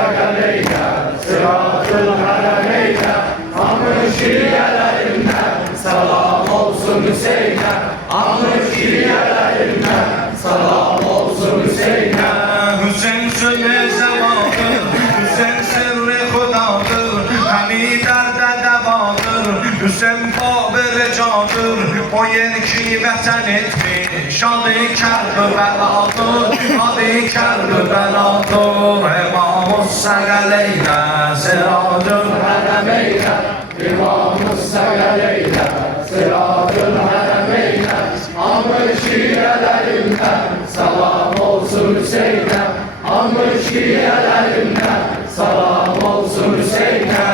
Sagaleyna, Sırat-ül Harameyna, Amr şiirlerinden selam olsun Hüseyin'e, Amr şiirlerinden selam olsun Hüseyin'e. Hüseyin sözü zamandır, Hüseyin sırrı kudadır, Hemi derde devadır, Hüseyin babır candır, o yer ki vətən etmiş, adı Kərbəladır, adı Kərbəladır. İmam-ı Səqəleylə, Siracül Harameyna, İmam-ı Sagaleyna, Sırat-ül Harameyna, Amr şiirlerinden selam olsun Hüseyin'e, Amr şiirlerinden selam olsun Hüseyin'e.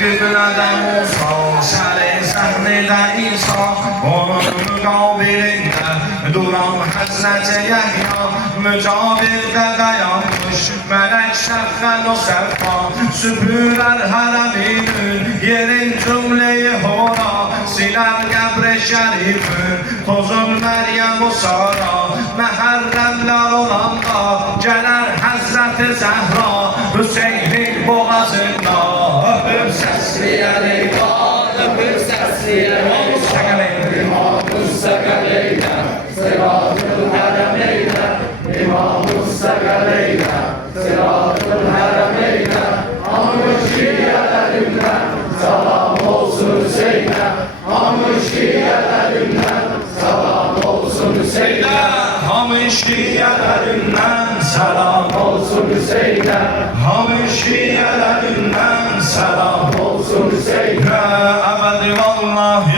Qiblədən Musa, şəri səhnədə İsa, onun müqabilində duran Həzrəti Yəhya, mücavirdə dayanmış mələk Səffən o Səffa, süpürər hərəminin yerin cümləyi hora, silər qəbr-i şərifin tozun Məryəm o Sara, məhərrəmlər olanda gələr Həzrəti Zəhra, Hüseynin boğazında öpüb səsləyərik, öpüb səsləyərik. İmam-ı Sagaleyna, Sırat-ül Harameyna, İmam-ı Sagaleyna, Sırat-ül Harameyna, Amr şiirlerinden selam olsun Hüseyin'e, Amr şiirlerinden selam olsun Hüseyin'e. Hamı şiirlerindən səlam Olsun Hüseyin'e, Hamı şiirlerindən səlam olsun Hüseyin'e. Əbədi vallah